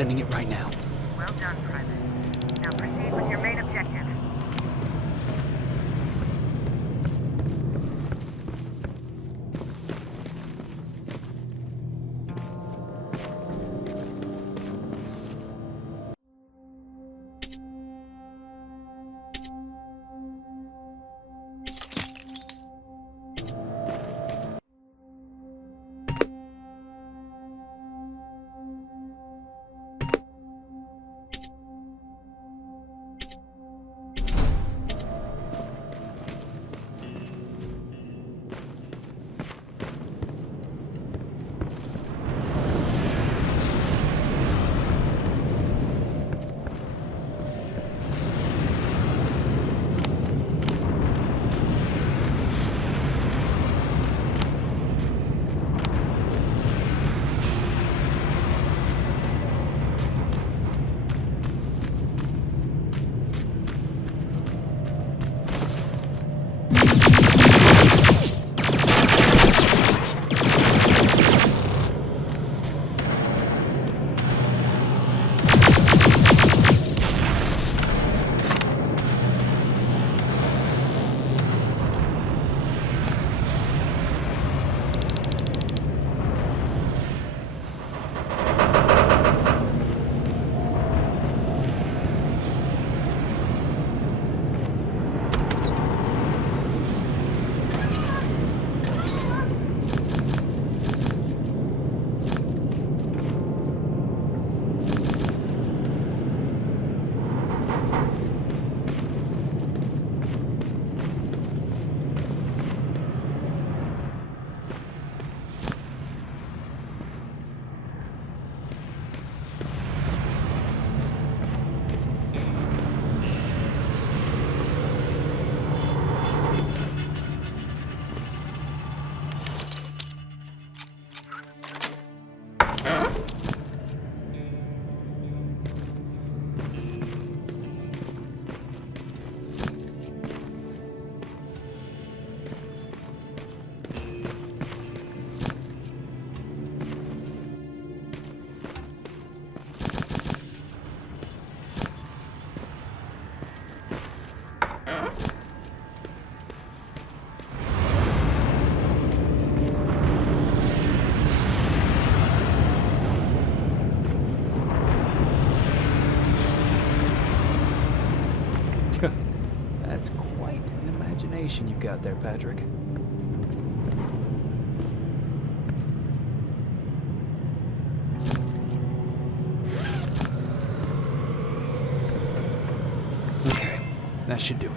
sending it right now. Well done, Private. Now proceed with your main objective. That's quite an imagination you've got there, Patrick. Okay, that should do it.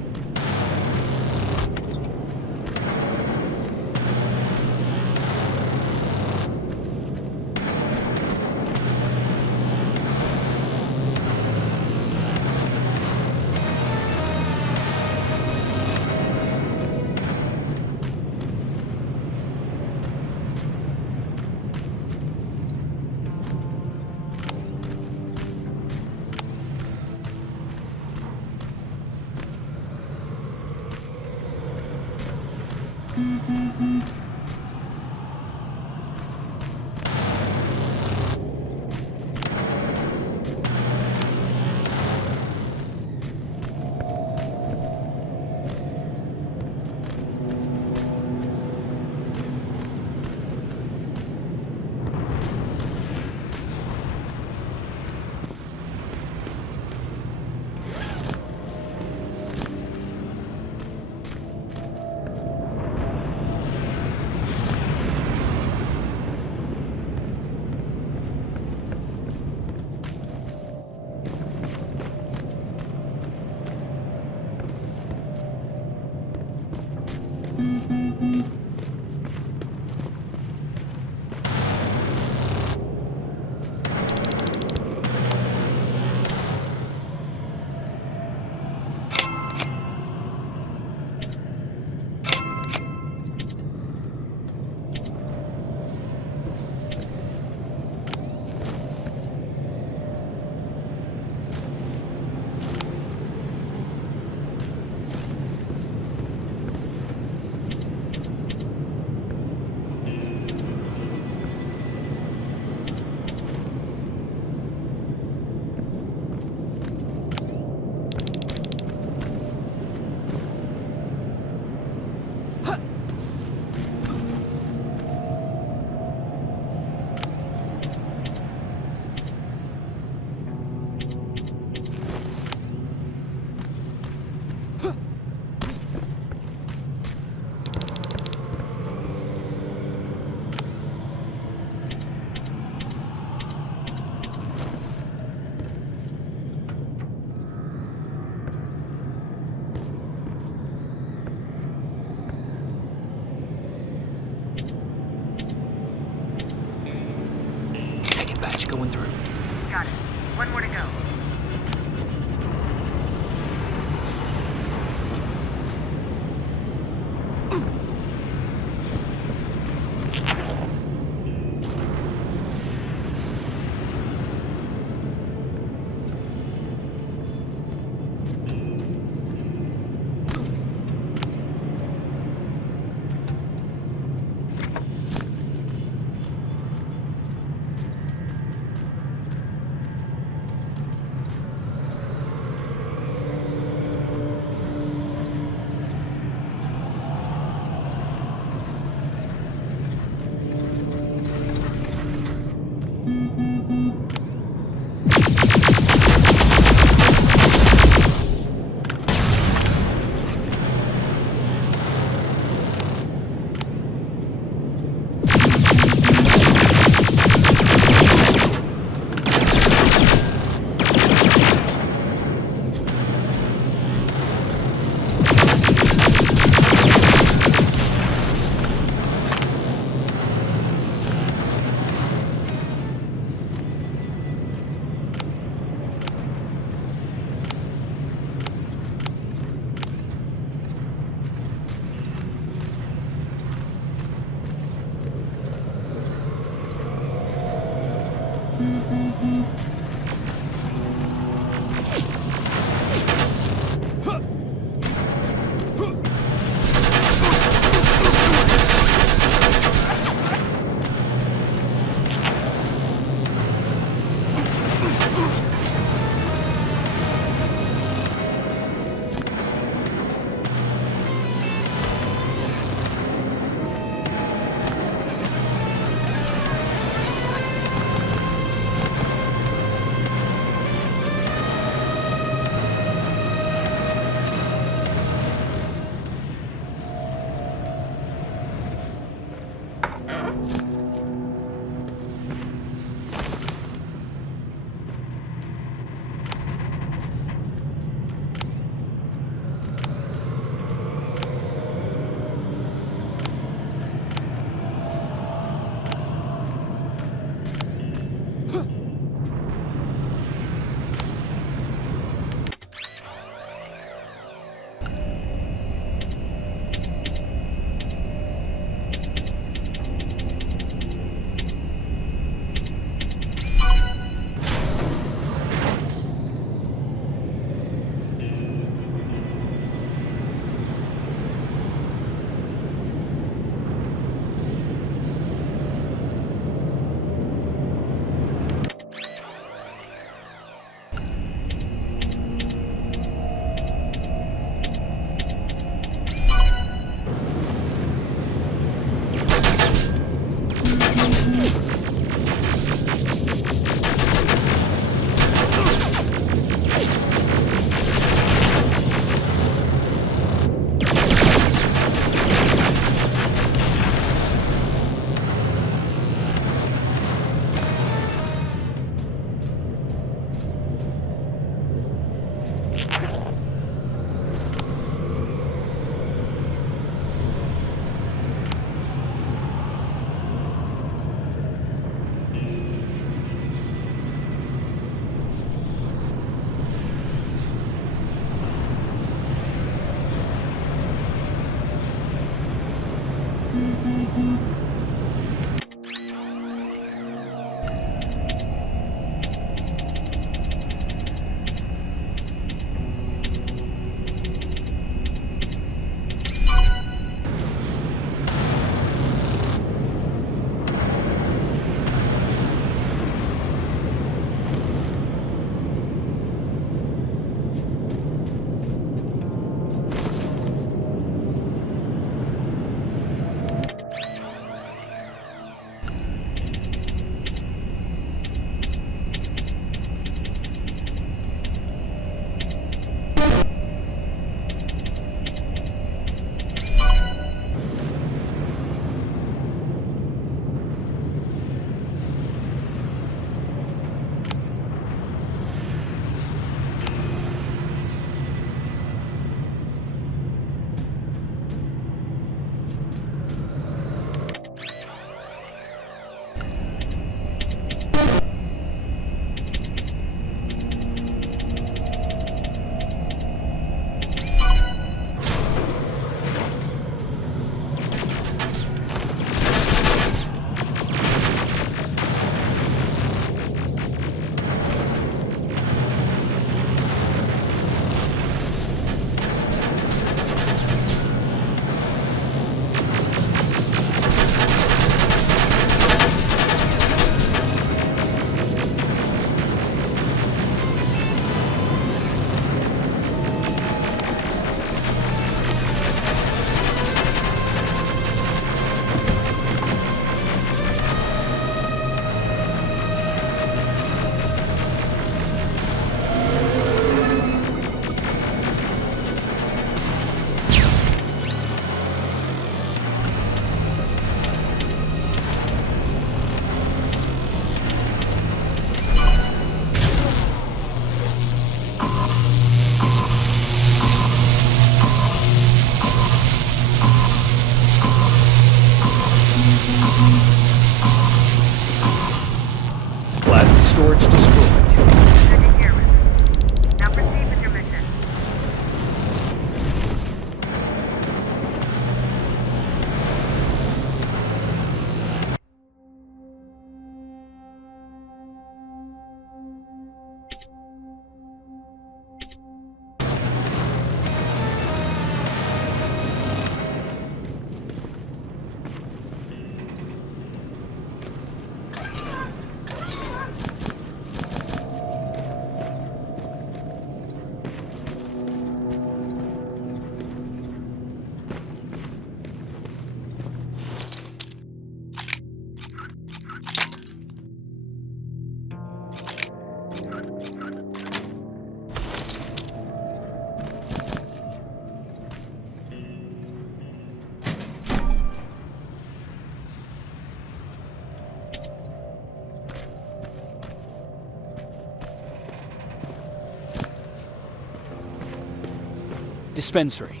Dispensary.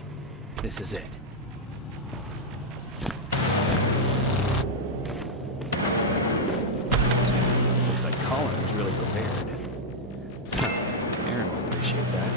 This is it. Looks like Colin is really prepared. Aaron will appreciate that.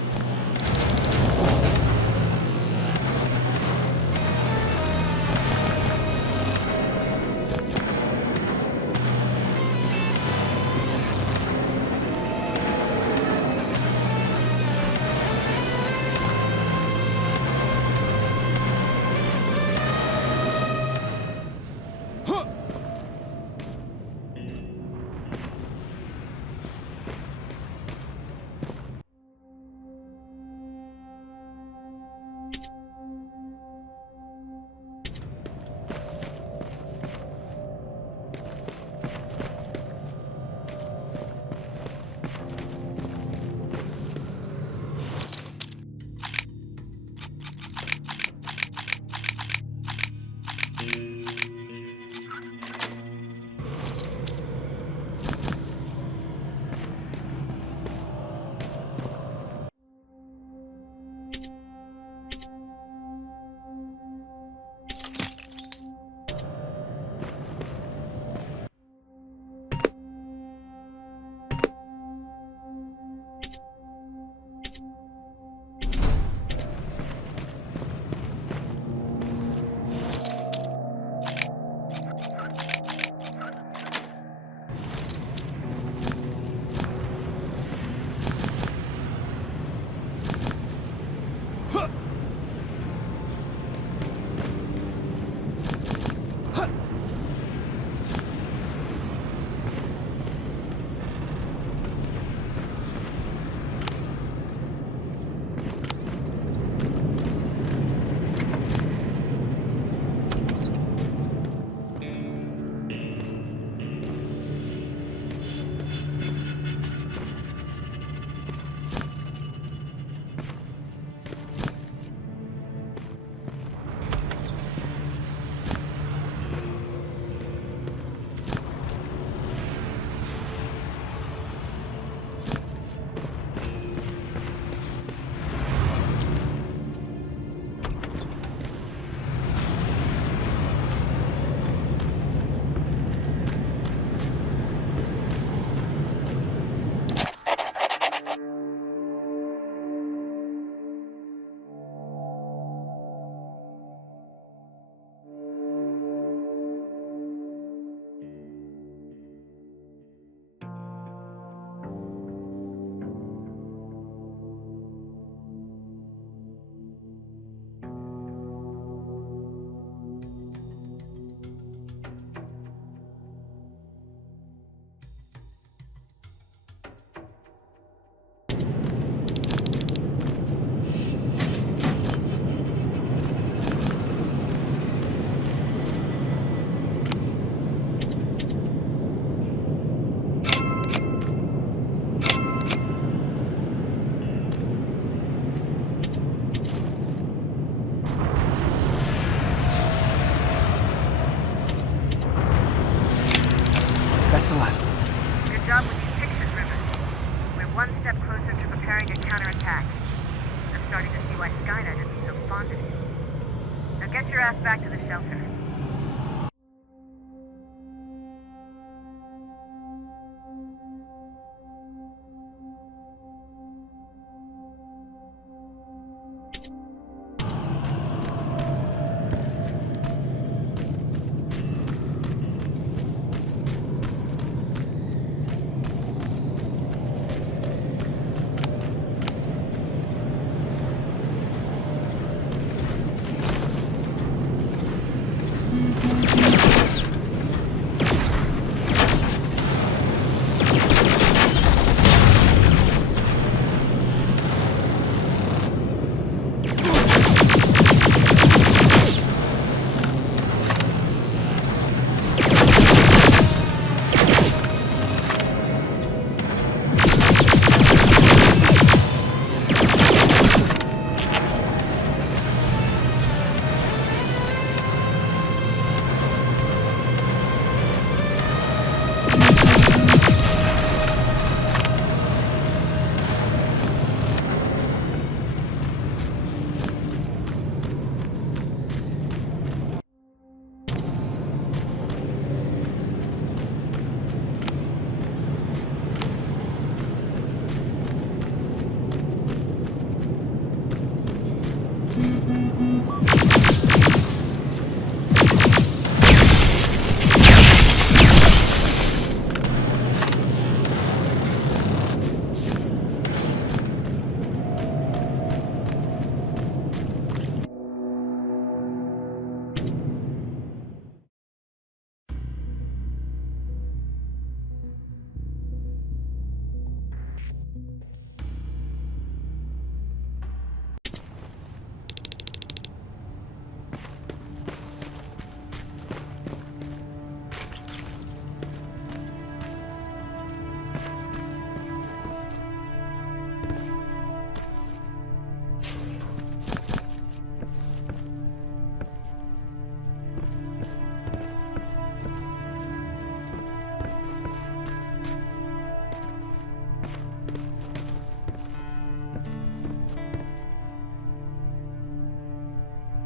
That's the last one. Good job with these pictures, River. We're one step closer to preparing a counterattack. I'm starting to see why Skynet isn't so fond of you. Now get your ass back to the shelter.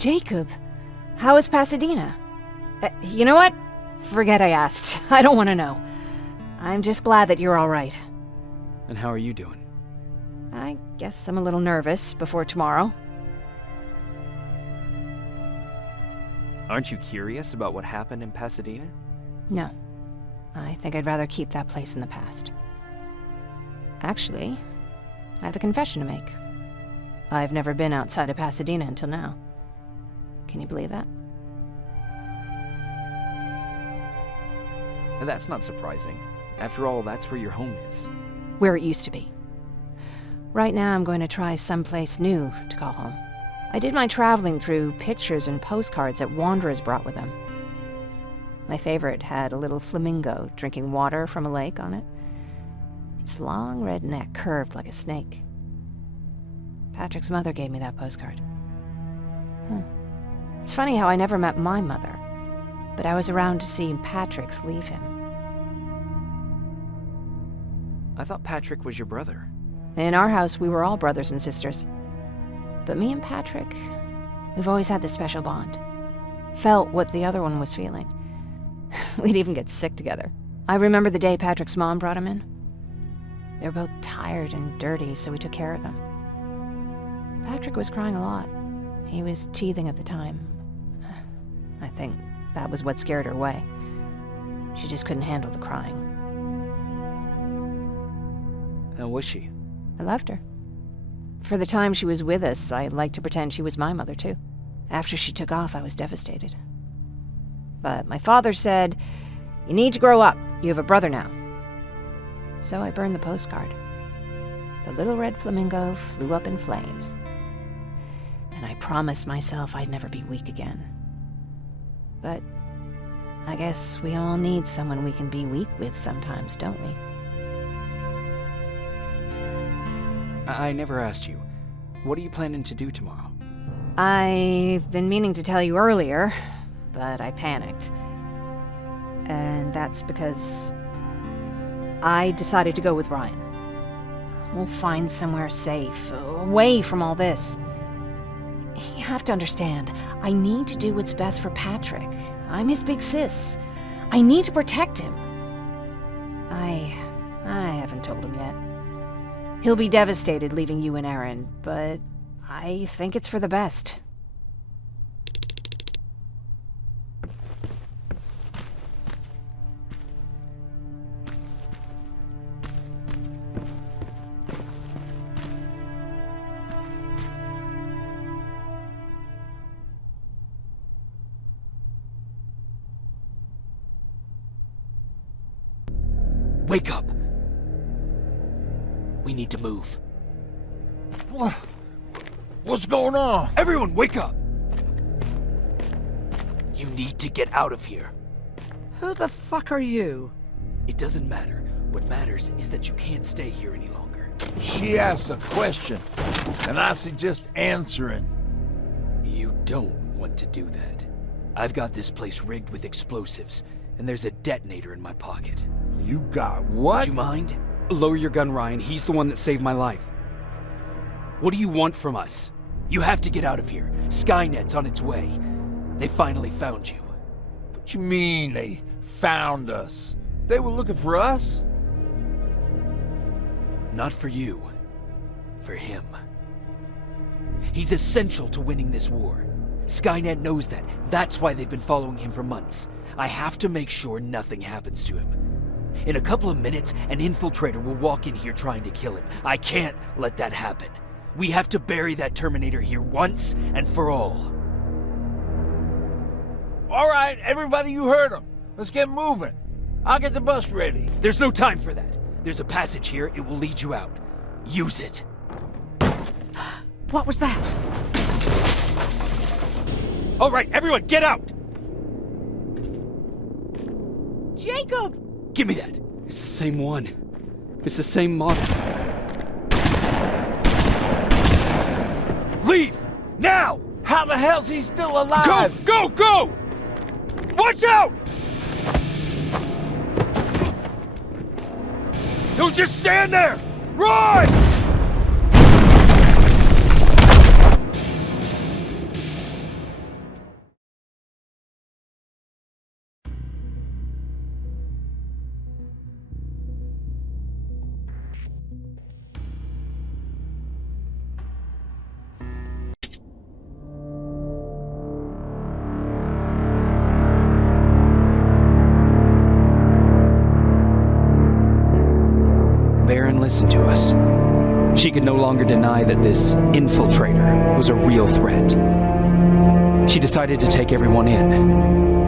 Jacob, how is Pasadena? You know what? Forget I asked. I don't want to know. I'm just glad that you're all right. And how are you doing? I guess I'm a little nervous before tomorrow. Aren't you curious about what happened in Pasadena? No. I think I'd rather keep that place in the past. Actually, I have a confession to make. I've never been outside of Pasadena until now. Can you believe that? That's not surprising. After all, that's where your home is. Where it used to be. Right now, I'm going to try someplace new to call home. I did my traveling through pictures and postcards that wanderers brought with them. My favorite had a little flamingo drinking water from a lake on it. Its long red neck curved like a snake. Patrick's mother gave me that postcard. It's funny how I never met my mother, but I was around to see Patrick's leave him. I thought Patrick was your brother. In our house, we were all brothers and sisters. But me and Patrick, we've always had this special bond. Felt what the other one was feeling. We'd even get sick together. I remember the day Patrick's mom brought him in. They were both tired and dirty, so we took care of them. Patrick was crying a lot. He was teething at the time. I think that was what scared her away. She just couldn't handle the crying. How was she? I loved her. For the time she was with us, I liked to pretend she was my mother, too. After she took off, I was devastated. But my father said, "You need to grow up. You have a brother now." So I burned the postcard. The little red flamingo flew up in flames. And I promised myself I'd never be weak again. But I guess we all need someone we can be weak with sometimes, don't we? I never asked you. What are you planning to do tomorrow? I've been meaning to tell you earlier, but I panicked. And that's because I decided to go with Ryan. We'll find somewhere safe, away from all this. You have to understand, I need to do what's best for Patrick. I'm his big sis. I need to protect him. I haven't told him yet. He'll be devastated leaving you and Aaron, but I think it's for the best. Wake up! We need to move. What's going on? Everyone, wake up! You need to get out of here. Who the fuck are you? It doesn't matter. What matters is that you can't stay here any longer. She asked a question, and I suggest answering. You don't want to do that. I've got this place rigged with explosives, and there's a detonator in my pocket. You got what? Would you mind? Lower your gun, Ryan. He's the one that saved my life. What do you want from us? You have to get out of here. Skynet's on its way. They finally found you. What you mean they found us? They were looking for us? Not for you. For him. He's essential to winning this war. Skynet knows that. That's why they've been following him for months. I have to make sure nothing happens to him. In a couple of minutes, an infiltrator will walk in here trying to kill him. I can't let that happen. We have to bury that Terminator here once and for all. All right, everybody, you heard him. Let's get moving. I'll get the bus ready. There's no time for that. There's a passage here. It will lead you out. Use it. What was that? All right, everyone, get out! Jacob! Give me that. It's the same one. It's the same model. Leave! Now! How the hell's he still alive? Go! Go! Go! Watch out! Don't just stand there! Run! listen to us. She could no longer deny that this infiltrator was a real threat. She decided to take everyone in,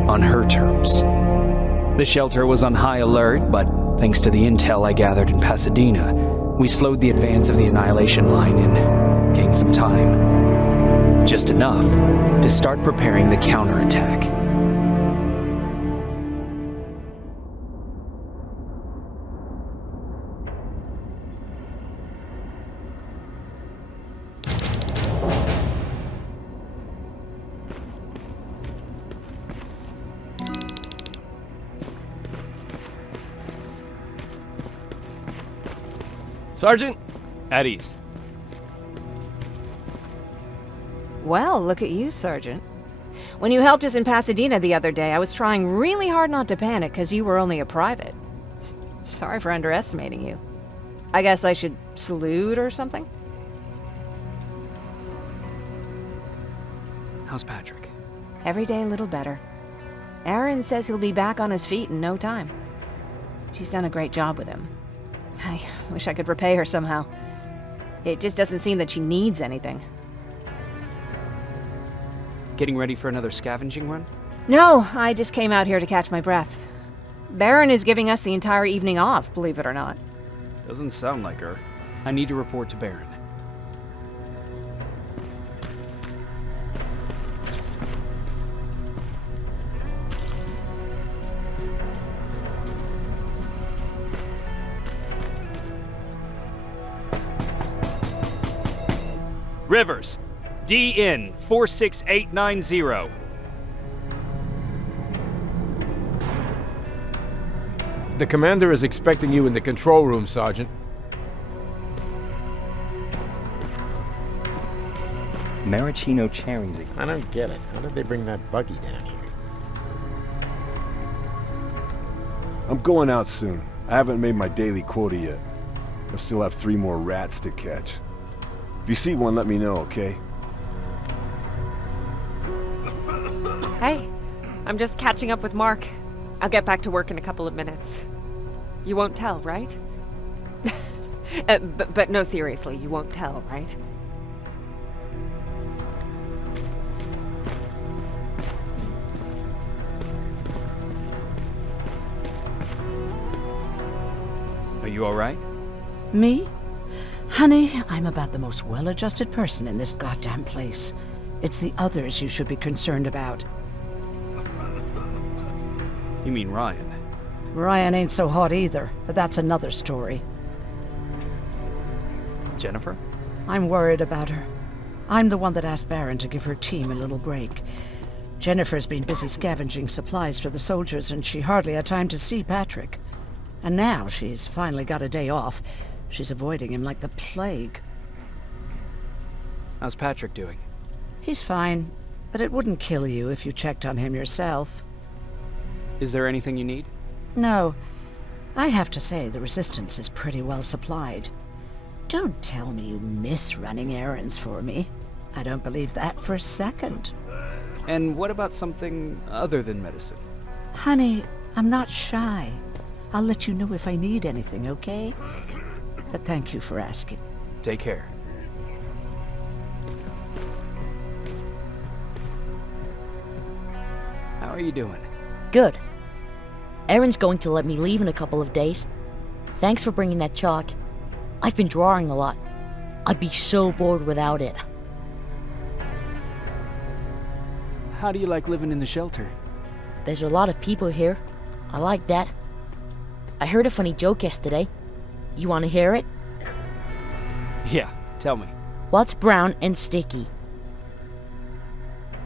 on her terms. The shelter was on high alert, but thanks to the intel I gathered in Pasadena, we slowed the advance of the Annihilation Line and gained some time. Just enough to start preparing the counterattack. Sergeant, at ease. Well, look at you, Sergeant. When you helped us in Pasadena the other day, I was trying really hard not to panic because you were only a private. Sorry for underestimating you. I guess I should salute or something? How's Patrick? Every day a little better. Aaron says he'll be back on his feet in no time. She's done a great job with him. I wish I could repay her somehow. It just doesn't seem that she needs anything. Getting ready for another scavenging run? No, I just came out here to catch my breath. Baron is giving us the entire evening off, believe it or not. Doesn't sound like her. I need to report to Baron. Rivers, DN 46890. The commander is expecting you in the control room, Sergeant. Maraschino cherries. I don't get it. How did they bring that buggy down here? I'm going out soon. I haven't made my daily quota yet. I still have 3 more rats to catch. If you see one, let me know, okay? Hey, I'm just catching up with Mark. I'll get back to work in a couple of minutes. You won't tell, right? But no, seriously, you won't tell, right? Are you alright? Me? Honey, I'm about the most well-adjusted person in this goddamn place. It's the others you should be concerned about. You mean Ryan? Ryan ain't so hot either, but that's another story. Jennifer? I'm worried about her. I'm the one that asked Baron to give her team a little break. Jennifer's been busy scavenging supplies for the soldiers, and she hardly had time to see Patrick. And now she's finally got a day off. She's avoiding him like the plague. How's Patrick doing? He's fine, but it wouldn't kill you if you checked on him yourself. Is there anything you need? No. I have to say the Resistance is pretty well supplied. Don't tell me you miss running errands for me. I don't believe that for a second. And what about something other than medicine? Honey, I'm not shy. I'll let you know if I need anything, okay? But thank you for asking. Take care. How are you doing? Good. Aaron's going to let me leave in a couple of days. Thanks for bringing that chalk. I've been drawing a lot. I'd be so bored without it. How do you like living in the shelter? There's a lot of people here. I like that. I heard a funny joke yesterday. You want to hear it? Yeah, tell me. What's brown and sticky?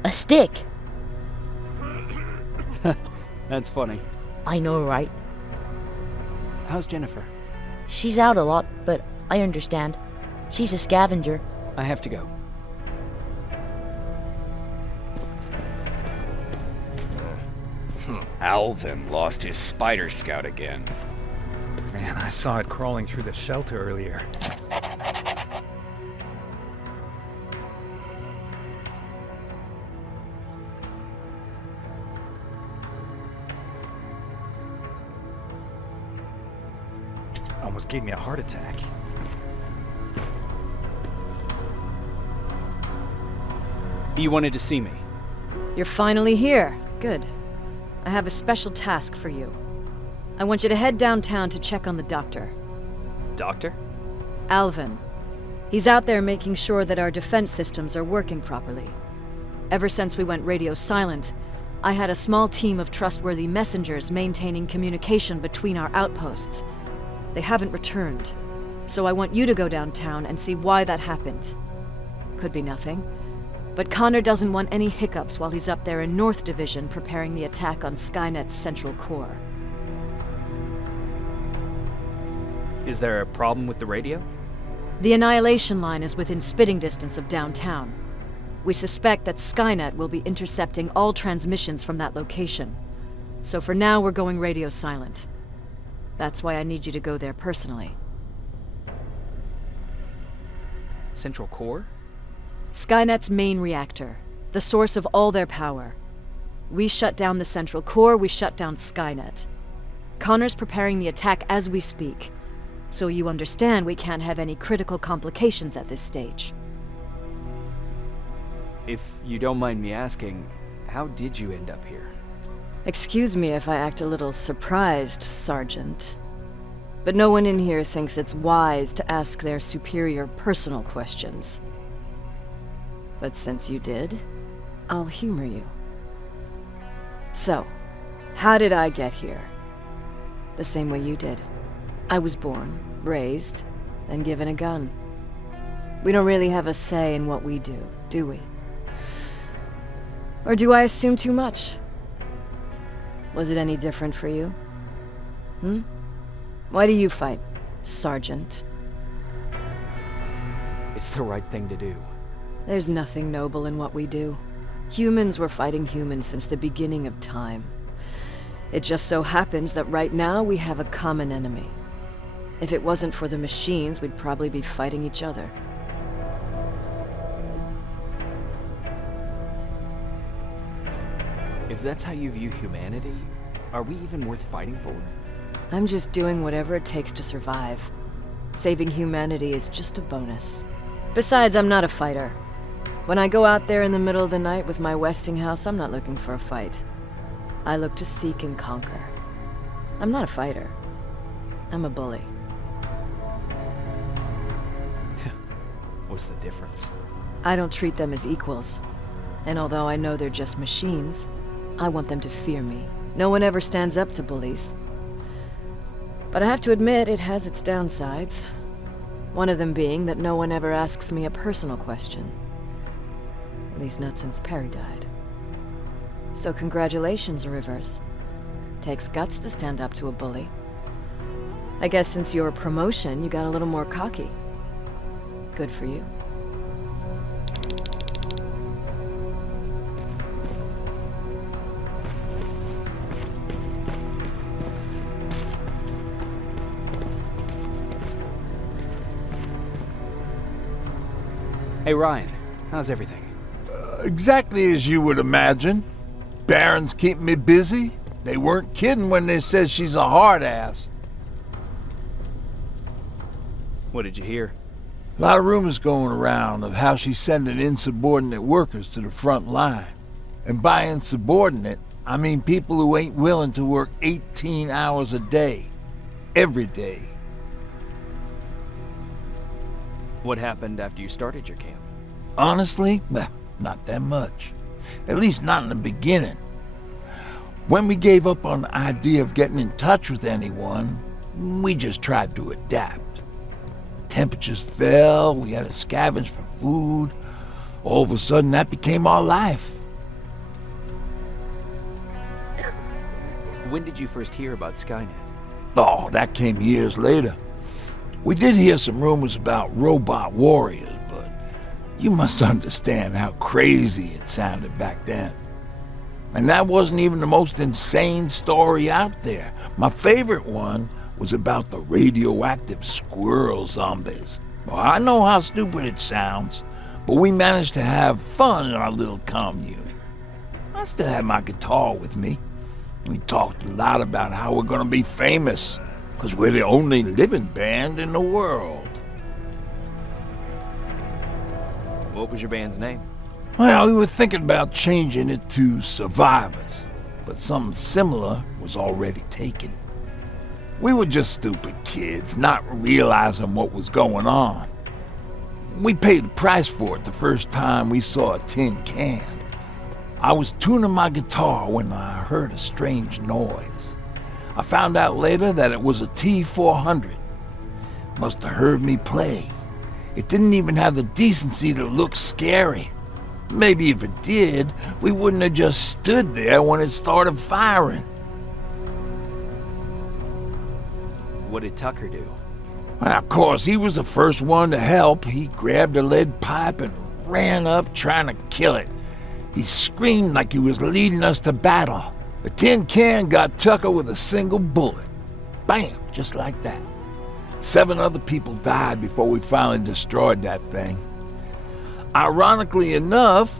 A stick! That's funny. I know, right? How's Jennifer? She's out a lot, but I understand. She's a scavenger. I have to go. Alvin lost his spider scout again. Man, I saw it crawling through the shelter earlier. Almost almost gave me a heart attack. You wanted to see me. You're finally here. Good. I have a special task for you. I want you to head downtown to check on the doctor. Doctor? Alvin. He's out there making sure that our defense systems are working properly. Ever since we went radio silent, I had a small team of trustworthy messengers maintaining communication between our outposts. They haven't returned, so I want you to go downtown and see why that happened. Could be nothing, but Connor doesn't want any hiccups while he's up there in North Division preparing the attack on Skynet's central core. Is there a problem with the radio? The Annihilation Line is within spitting distance of downtown. We suspect that Skynet will be intercepting all transmissions from that location. So for now, we're going radio silent. That's why I need you to go there personally. Central core? Skynet's main reactor, the source of all their power. We shut down the central core, we shut down Skynet. Connor's preparing the attack as we speak, so you understand we can't have any critical complications at this stage. If you don't mind me asking, how did you end up here? Excuse me if I act a little surprised, Sergeant. But no one in here thinks it's wise to ask their superior personal questions. But since you did, I'll humor you. So, how did I get here? The same way you did. I was born, raised, then given a gun. We don't really have a say in what we do we? Or do I assume too much? Was it any different for you? Why do you fight, Sergeant? It's the right thing to do. There's nothing noble in what we do. Humans were fighting humans since the beginning of time. It just so happens that right now we have a common enemy. If it wasn't for the machines, we'd probably be fighting each other. If that's how you view humanity, are we even worth fighting for? I'm just doing whatever it takes to survive. Saving humanity is just a bonus. Besides, I'm not a fighter. When I go out there in the middle of the night with my Westinghouse, I'm not looking for a fight. I look to seek and conquer. I'm not a fighter. I'm a bully. What's the difference? I don't treat them as equals. And although I know they're just machines, I want them to fear me. No one ever stands up to bullies. But I have to admit, it has its downsides. One of them being that no one ever asks me a personal question. At least not since Perry died. So congratulations, Rivers. Takes guts to stand up to a bully. I guess since your promotion, you got a little more cocky. Good for you. Hey Ryan, how's everything? Exactly as you would imagine. Baron's keeping me busy. They weren't kidding when they said she's a hard ass. What did you hear? A lot of rumors going around of how she's sending insubordinate workers to the front line. And by insubordinate, I mean people who ain't willing to work 18 hours a day. Every day. What happened after you started your camp? Honestly, not that much. At least not in the beginning. When we gave up on the idea of getting in touch with anyone, we just tried to adapt. Temperatures fell, we had to scavenge for food. All of a sudden, that became our life. When did you first hear about Skynet? Oh, that came years later. We did hear some rumors about robot warriors, but you must understand how crazy it sounded back then. And that wasn't even the most insane story out there. My favorite one was about the radioactive squirrel zombies. Well, I know how stupid it sounds, but we managed to have fun in our little commune. I still had my guitar with me. We talked a lot about how we're gonna be famous. because we're the only living band in the world. What was your band's name? Well, we were thinking about changing it to Survivors, but something similar was already taken. We were just stupid kids, not realizing what was going on. We paid the price for it the first time we saw a tin can. I was tuning my guitar when I heard a strange noise. I found out later that it was a T-400. Must have heard me play. It didn't even have the decency to look scary. Maybe if it did, we wouldn't have just stood there when it started firing. What did Tucker do? Well, of course, he was the first one to help. He grabbed a lead pipe and ran up trying to kill it. He screamed like he was leading us to battle. The tin can got Tucker with a single bullet. Bam, just like that. 7 other people died before we finally destroyed that thing. Ironically enough,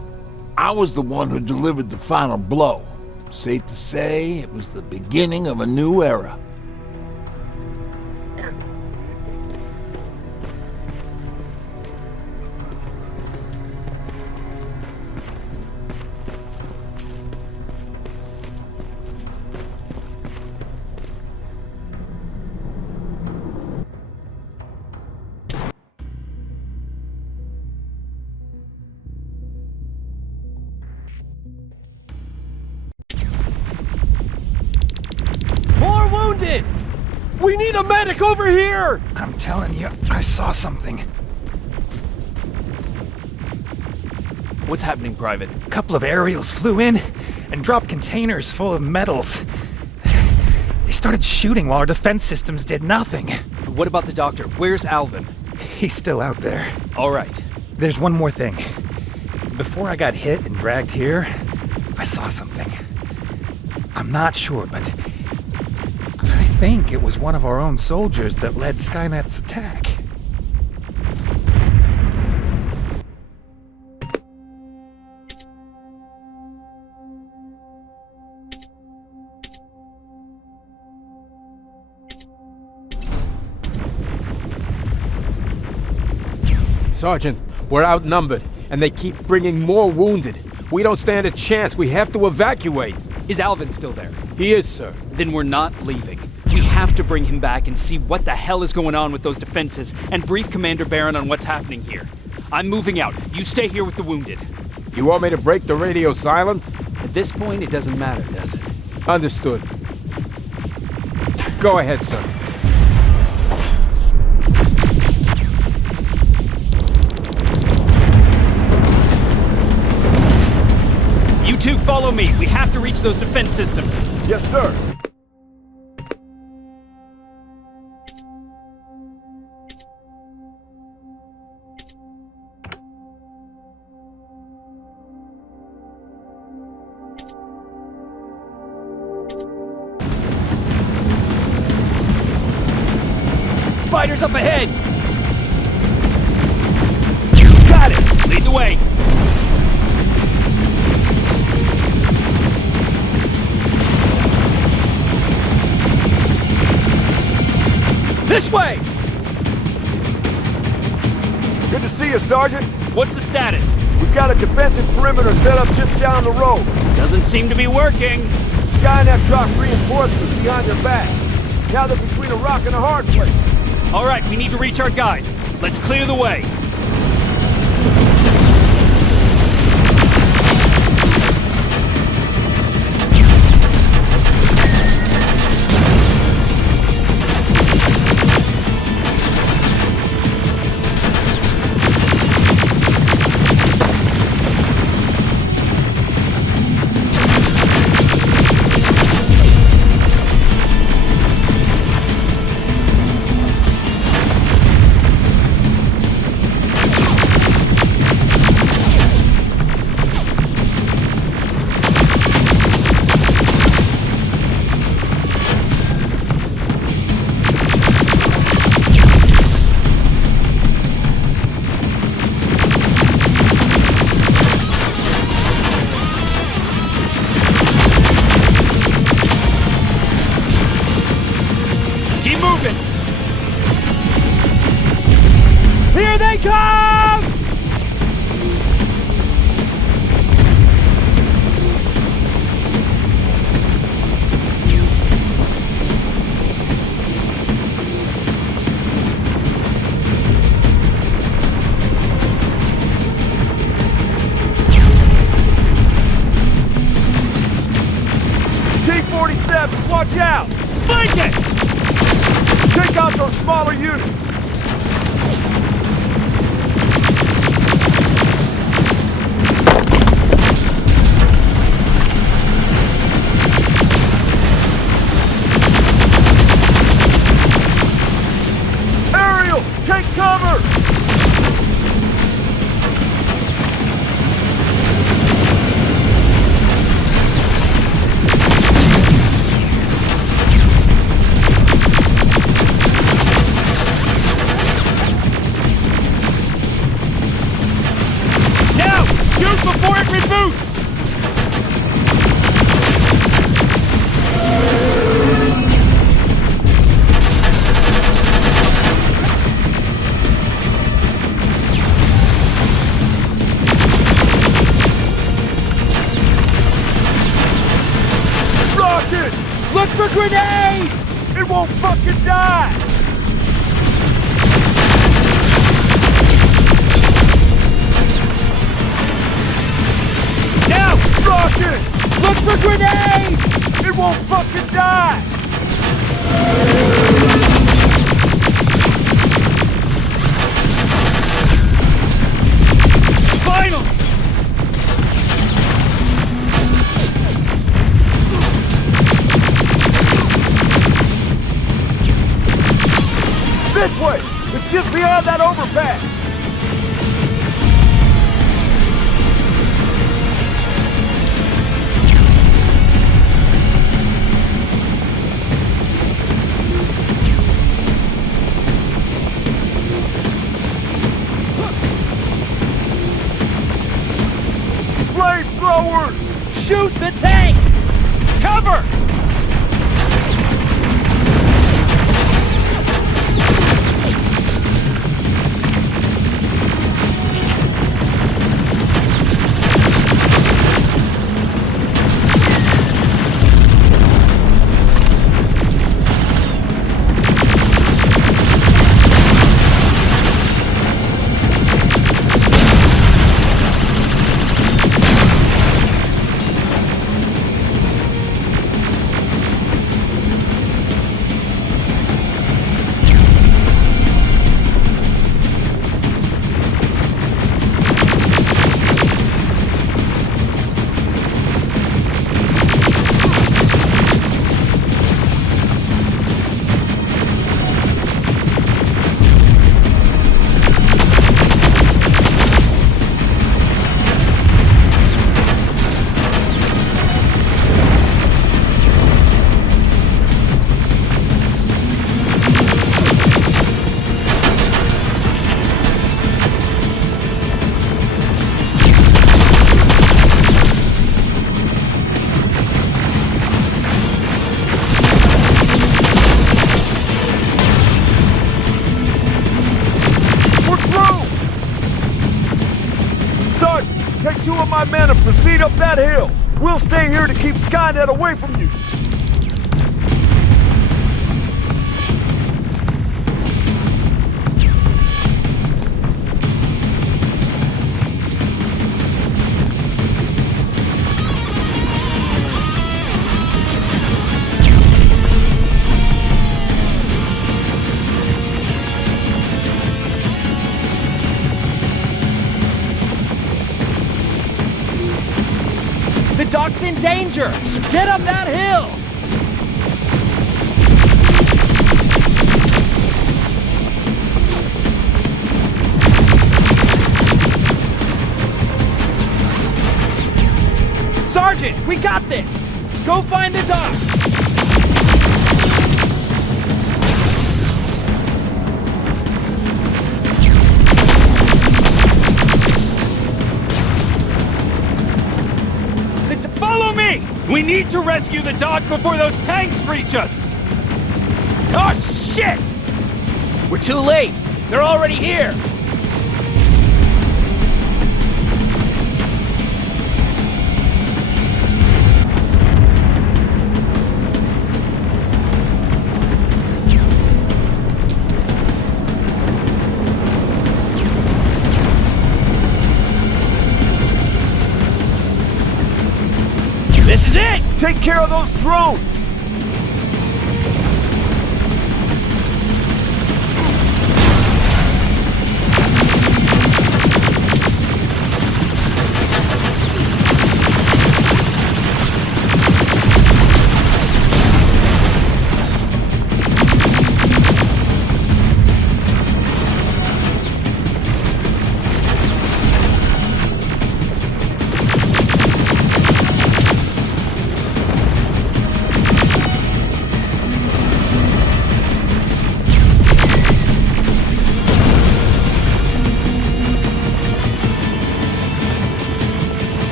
I was the one who delivered the final blow. Safe to say, it was the beginning of a new era. We need a medic over here! I'm telling you, I saw something. What's happening, Private? A couple of aerials flew in and dropped containers full of metals. They started shooting while our defense systems did nothing. What about the doctor? Where's Alvin? He's still out there. All right. There's one more thing. Before I got hit and dragged here, I saw something. I'm not sure, but I think it was one of our own soldiers that led Skynet's attack. Sergeant, we're outnumbered, and they keep bringing more wounded. We don't stand a chance. We have to evacuate. Is Alvin still there? He is, sir. Then we're not leaving. We have to bring him back and see what the hell is going on with those defenses and brief Commander Barron on what's happening here. I'm moving out. You stay here with the wounded. You want me to break the radio silence? At this point, it doesn't matter, does it? Understood. Go ahead, sir. You two follow me. We have to reach those defense systems. Yes, sir. Spiders up ahead! Got it! Lead the way! This way! Good to see you, Sergeant. What's the status? We've got a defensive perimeter set up just down the road. Doesn't seem to be working. Skynet dropped reinforcements behind their backs. Now they're between a rock and a hard place. All right, we need to reach our guys. Let's clear the way. come! T-47, watch out! Flank it! Take out those smaller units! Aerial, take cover! Now, shoot before it reboots! Rocket! Look for grenades! It won't fucking die! Now! Rocket! Look for grenades! It won't fucking die! Finally! This way! It's just beyond that overpass! Flamethrowers! Shoot the tank! Cover! Take two of my men and proceed up that hill. We'll stay here to keep Skynet away from you. The dock's in danger! Get up that hill! Sergeant, we got this! Go find the dock! Follow me! We need to rescue the dock before those tanks reach us! Oh, shit! We're too late! They're already here! is it! Take care of those drones!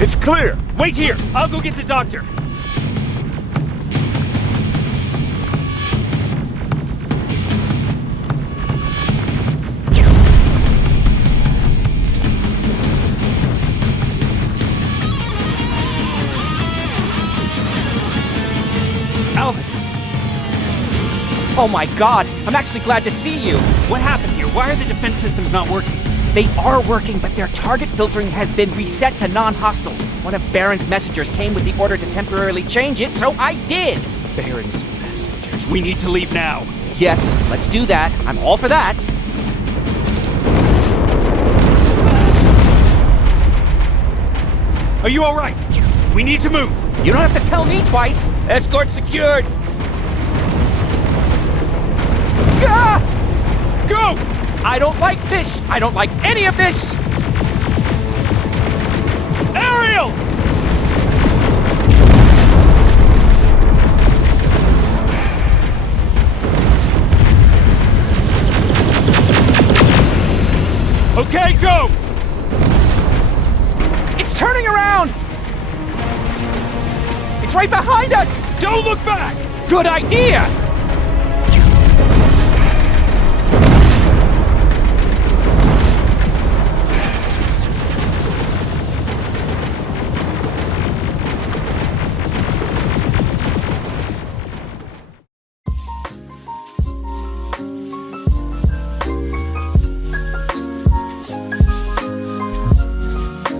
It's clear! Wait here! I'll go get the doctor! Alvin! Oh my god, I'm actually glad to see you! What happened here? Why are the defense systems not working? They are working, but their target filtering has been reset to non-hostile. One of Baron's messengers came with the order to temporarily change it, so I did! Baron's messengers. We need to leave now. Yes, let's do that. I'm all for that. Are you alright? We need to move. You don't have to tell me twice. Escort secured. Ah! Go! I don't like this! I don't like any of this! Ariel! Okay, go! It's turning around! It's right behind us! Don't look back! Good idea!